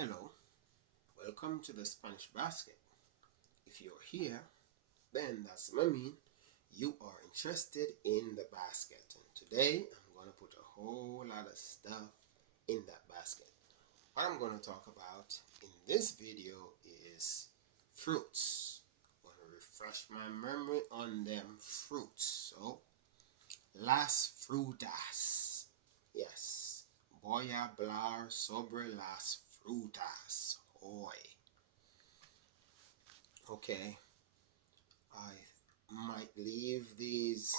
Hello, welcome to the Spanish basket. If you're here, then that's mean you are interested in the basket. And today I'm going to put a whole lot of stuff in that basket. What I'm going to talk about in this video is fruits. I'm going to refresh my memory on them fruits. So, las frutas. Yes, voy a hablar sobre las frutas hoy. Okay, I might leave these,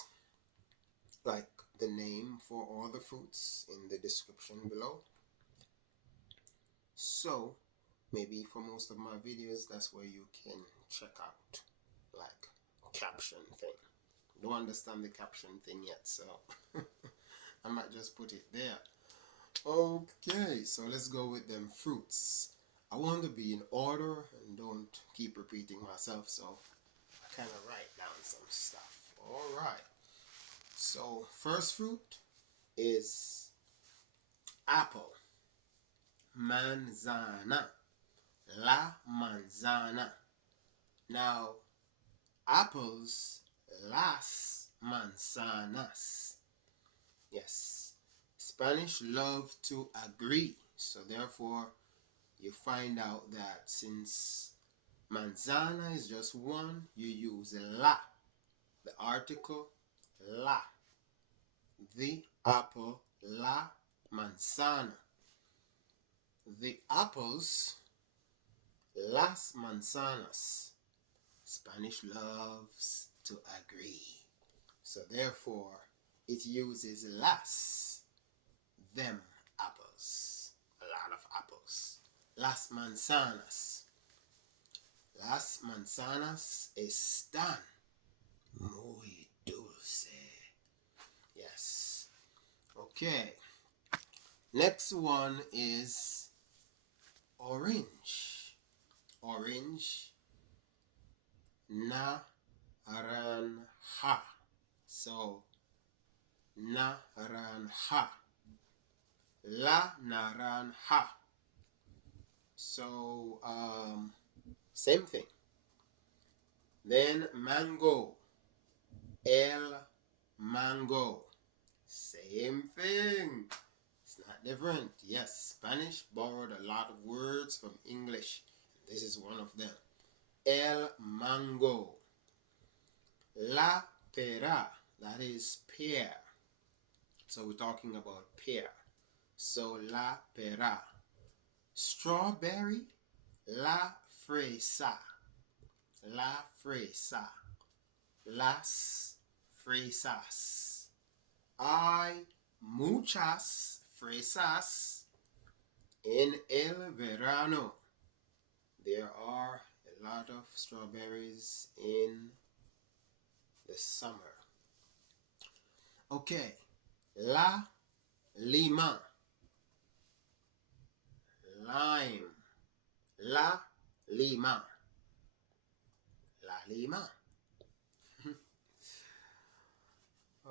like the name for all the fruits, in the description below. So maybe for most of my videos, that's where you can check out, like, caption thing. Don't understand the caption thing yet, so I might just put it there. Okay, so let's go with them fruits. I want to be in order and don't keep repeating myself, so I kind of write down some stuff. Alright, so first fruit is apple. Manzana. La manzana. Now, apples, las manzanas. Yes, Spanish love to agree, so therefore you find out that since manzana is just one, you use la, the article la. The apple, la manzana. The apples, las manzanas. Spanish loves to agree, so therefore it uses las, them apples, a lot of apples. Las manzanas. Las manzanas están muy dulce. Yes. Okay. Next one is orange. Orange. Naranja. So, naranja. La naranja. So, same thing. Then mango. El mango. Same thing. It's not different. Yes, Spanish borrowed a lot of words from English. This is one of them. El mango. La pera. That is pear. So we're talking about pear. So la pera. Strawberry. La fresa. La fresa. Las fresas. Hay muchas fresas en el verano. There are a lot of strawberries in the summer. Okay, la lima. Lime. La lima. La lima.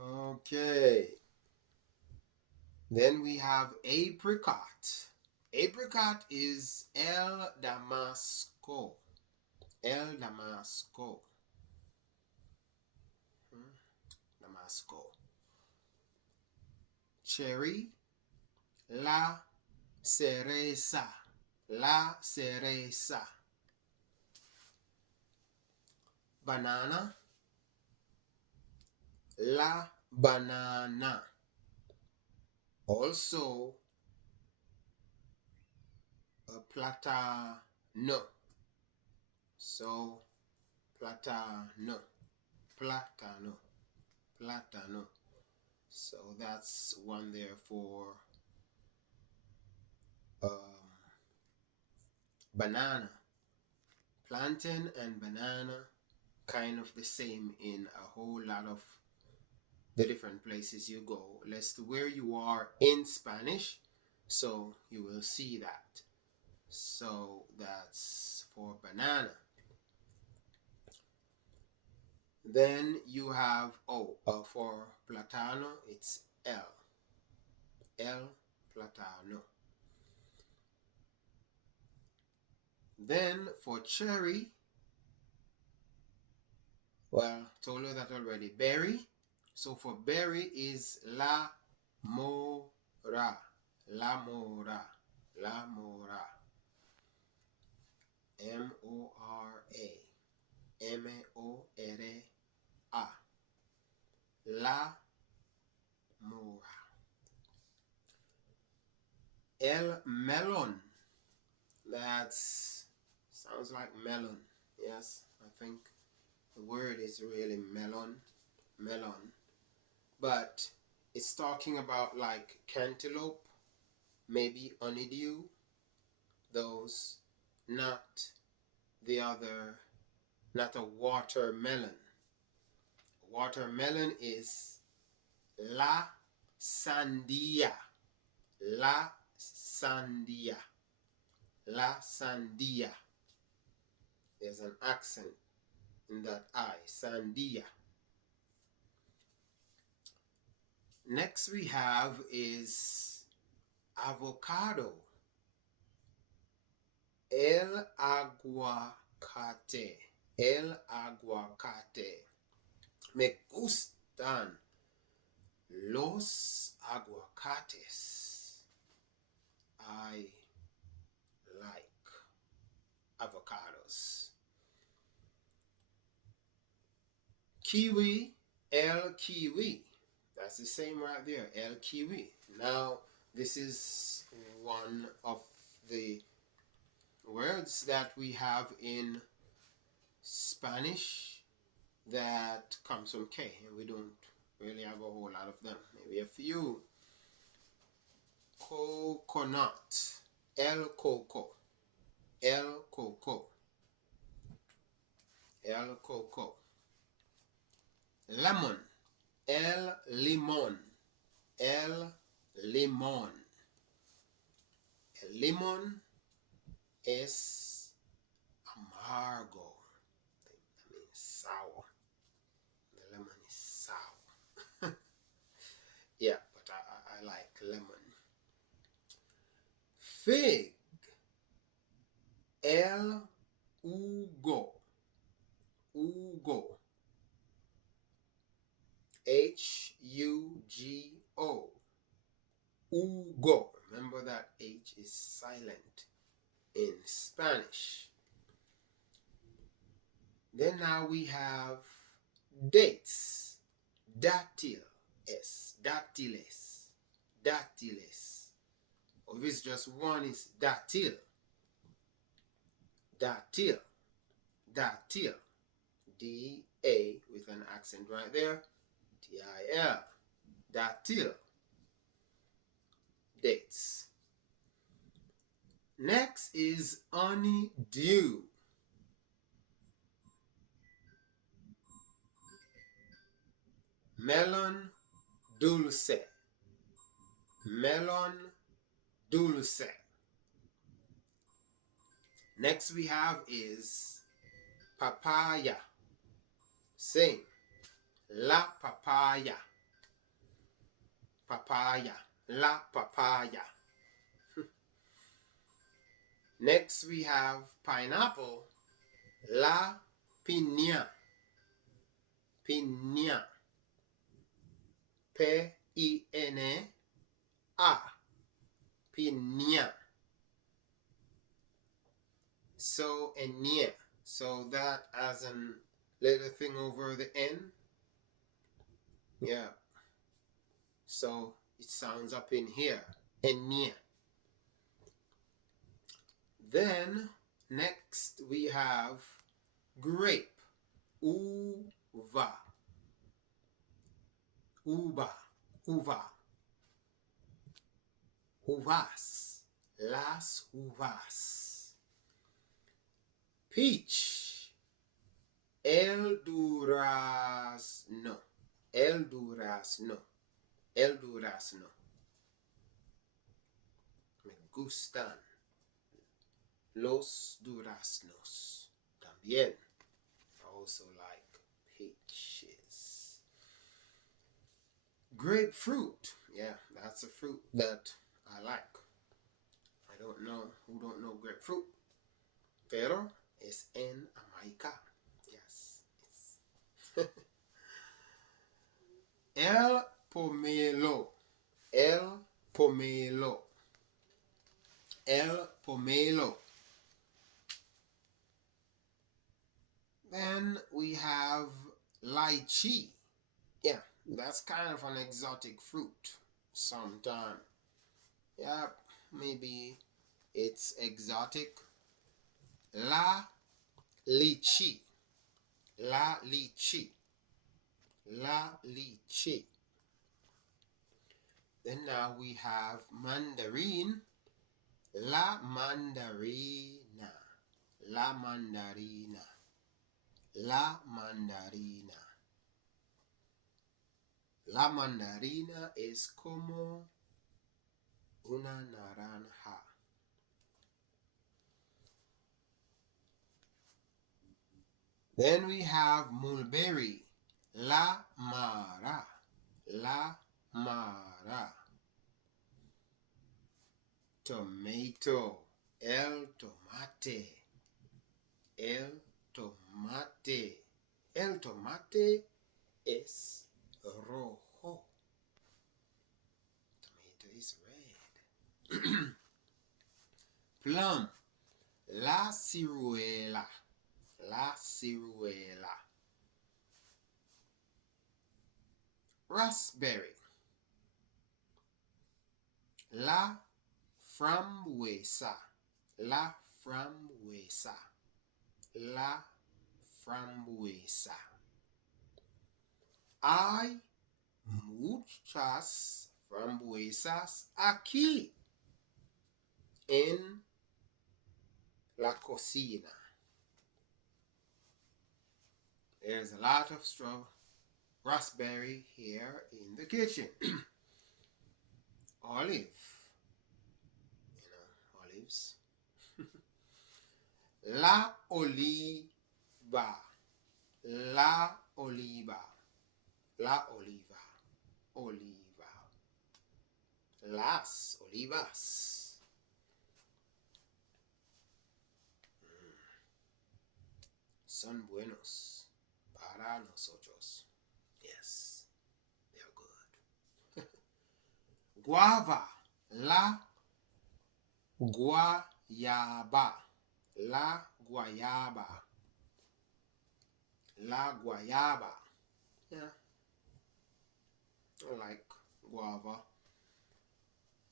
Okay. Then we have apricot. Apricot is el damasco. El damasco. Damasco. Cherry. La cereza. La cereza. Banana. La banana. Also, a plátano. So, plátano. Plátano. Plátano. So that's one there for banana. Plantain and banana, kind of the same in a whole lot of the different places you go. Less to where you are in Spanish, so you will see that. So that's for banana. Then you have, for platano, it's El. El platano. Then for cherry, well, told you that already. Berry. So for berry is la mora. La mora. La mora. M-O-R-A. M-O-R-A. La mora. El melon. That sounds like melon. Yes, I think the word is really melon. Melon. But it's talking about like cantaloupe, maybe honeydew, those, not the other, not a watermelon. Watermelon is la sandia. La sandia. La sandia. There's an accent in that I. Sandia. Next we have is avocado. El aguacate. El aguacate. Me gustan los aguacates. I like avocados. Kiwi. El kiwi. That's the same right there. El kiwi. Now, this is one of the words that we have in Spanish that comes from K, and we don't really have a whole lot of them. Maybe a few. Coconut. El coco. El coco. El coco. Lemon. El limón. El limón. El limón es amargo. That means sour. The lemon is sour. Yeah, but I like lemon. Fig. El hugo. Hugo. H-U-G-O. Hugo. Remember that H is silent in Spanish. Then now we have dates. Datíl. Dátiles. Dátiles. Or if it's just one, it's datíl. Datíl. Datíl. D-A with an accent right there. T-I-L. Datíl. Dates. Next is honeydew. Melon dulce. Melon dulce. Next we have is papaya. Sing. La papaya. Papaya. La papaya. Next we have pineapple. La piña. Piña. P-I-N-A. Piña. So, and nia. So that as a little thing over the N. Yeah. So it sounds up in here. Enia. Then next we have grape. Uva. Uva. Uva. Uvas. Las uvas. Peach. El durazno. El durazno. El durazno. Me gustan los duraznos. También. I also like peaches. Grapefruit. Yeah, that's a fruit that I like. I don't know who don't know grapefruit. pero es en Jamaica. Yes. It's el pomelo. El pomelo. El pomelo. Then we have lychee. Yeah, that's kind of an exotic fruit sometime. Yeah, maybe it's exotic. La lychee. La lychee. La lychee. Then now we have mandarin. La mandarina. La mandarina. La mandarina. La mandarina es como una naranja. Then we have mulberry. La mara. La mara. Tomato. El tomate. El tomate. El tomate es rojo. Tomato is red. Plum. La ciruela. La ciruela. Raspberry. La frambuesa. La frambuesa. La frambuesa. Hay muchas frambuesas aquí en la cocina. There's a lot of raspberry here in the kitchen. Olive. Olives. La oliva. La oliva. La oliva. Oliva. Las olivas. Son buenos para nosotros. Yes, they are good. Guava. La guayaba. La guayaba. La guayaba. Yeah, I like guava.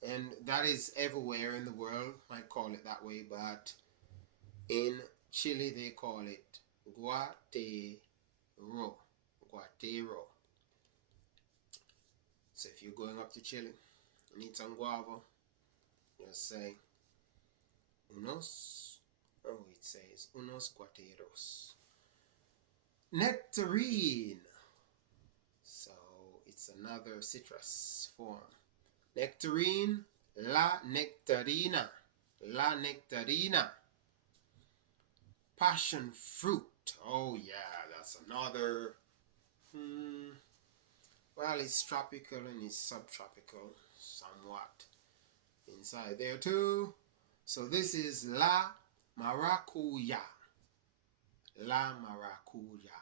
And that is everywhere in the world. Might call it that way, but in Chile they call it guatero. Guatero. So if you're going up to Chile, you need some guava, just say unos, oh, it says unos guateros. Nectarine. So it's another citrus form. Nectarine. La nectarina. La nectarina. Passion fruit. Oh yeah, that's another. Well, it's tropical and it's subtropical somewhat inside there too. So this is la maracuya. La maracuya.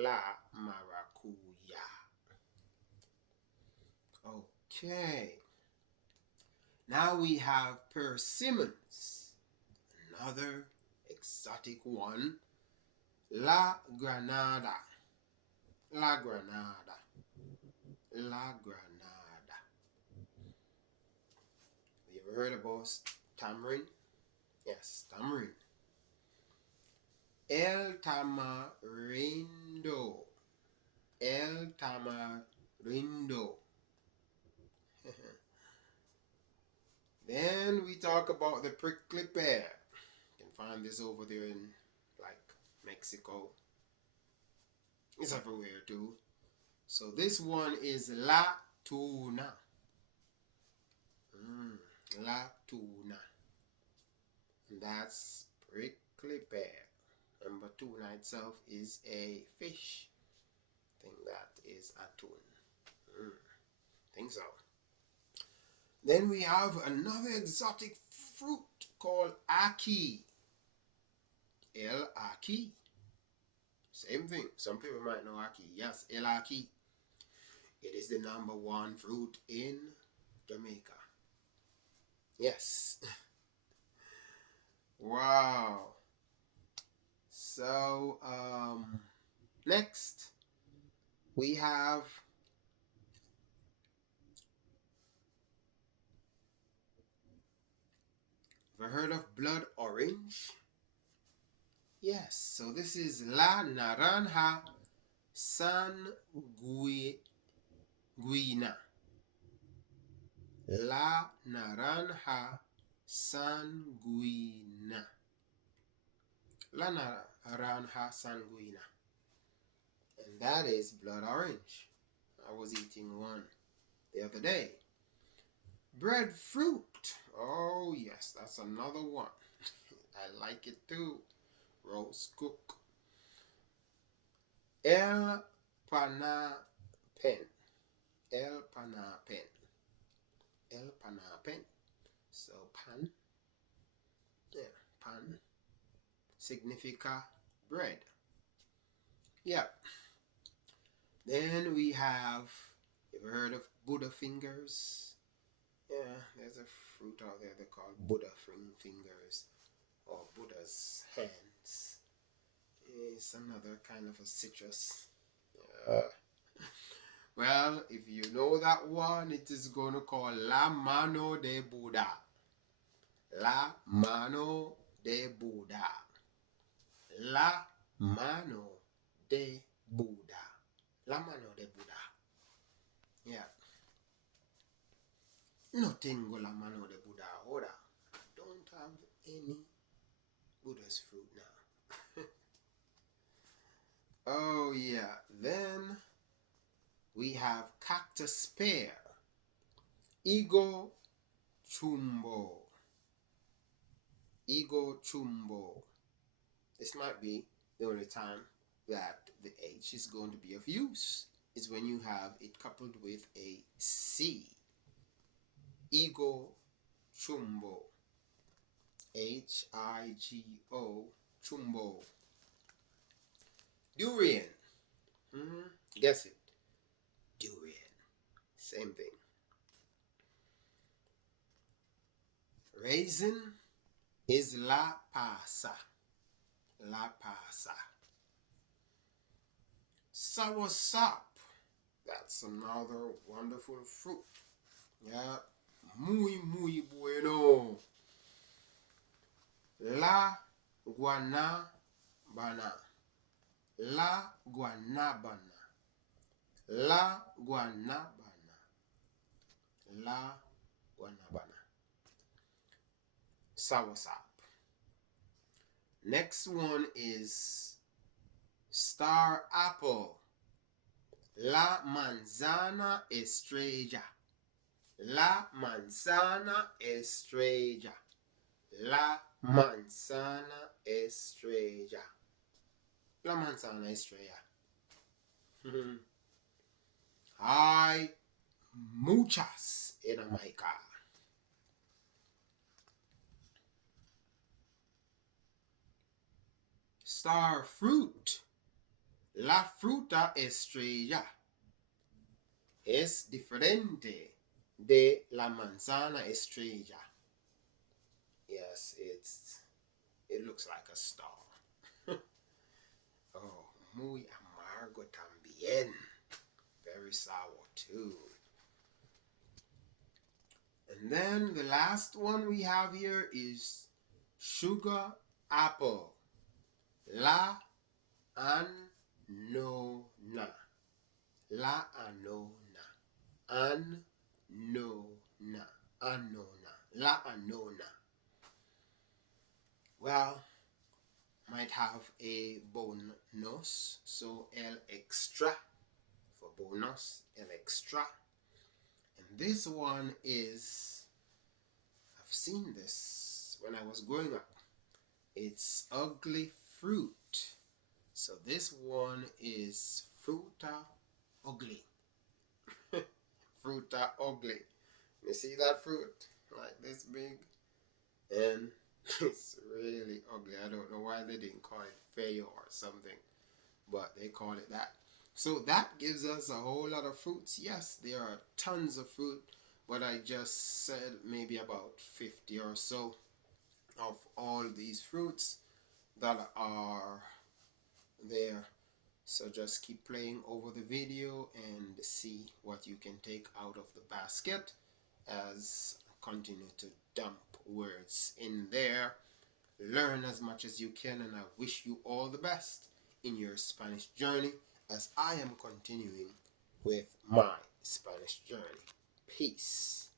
La maracuya. Okay. Now we have persimmons. Another exotic one. La granada. La granada. La granada. Have you ever heard about tamarind? Yes, tamarind. El tamarindo. El tamarindo. Then we talk about the prickly pear. You can find this over there in like Mexico. It's everywhere too. So this one is la tuna. La tuna. And that's prickly pear. Remember, tuna itself is a fish. I think that is a tuna. Think so. Then we have another exotic fruit called ackee. Ackee. Same thing. Some people might know ackee. Yes, ackee. It is the #1 fruit in Jamaica. Yes. Wow. So, next we have ever heard of blood orange? Yes. So this is la naranja sanguina. La naranja sanguina. La naranja sanguina. And that is blood orange. I was eating one the other day. Breadfruit. Oh, yes, that's another one. I like it too. Roast cook. El panapen. El panapen. El panapen. So pan. Yeah, pan. Significa bread. Yep. Then we have, ever heard of Buddha fingers? Yeah, there's a fruit out there they call Buddha fingers or Buddha's hands. It's another kind of a citrus. Well, if you know that one, it is going to call La Mano de Buddha. La Mano de Buddha. La Mano de Buddha. La Mano de Buddha. Yeah. No tengo la mano de Buddha ahora. I don't have any Buddha's fruit now. Oh yeah. Then we have cactus pear. Higo chumbo. Higo chumbo. This might be the only time that the H is going to be of use. Is when you have it coupled with a C. Higo chumbo. Higo chumbo. Durian. Guess it. Durian. Same thing. Raisin is la pasa. La pasa. Soursop. That's another wonderful fruit. Yeah. Muy bueno. La guanabana. La guanabana. La guanabana. La guanabana. Soursop. Next one is star apple. La manzana estrella. La manzana estrella. La manzana estrella. La manzana estrella. Hay muchas en Jamaica. Star fruit. La fruta estrella es diferente de la manzana estrella. Yes, it looks like a star. Oh, muy amargo también. Very sour too. And then the last one we have here is sugar apple. La anona. La anona. Anona. Anona. La anona. Well, might have a bonus. So el extra for bonus. El extra. And this one is, I've seen this when I was growing up. It's ugly fruit. So this one is fruta ugly. Fruta ugly. You see that fruit? Like this big. and it's really ugly. I don't know why they didn't call it feo or something, but they call it that. So that gives us a whole lot of fruits. Yes, there are tons of fruit, but I just said maybe about 50 or so of all these fruits that are there. So just keep playing over the video and see what you can take out of the basket as I continue to dump words in there. Learn as much as you can, and I wish you all the best in your Spanish journey as I am continuing with my Spanish journey. Peace.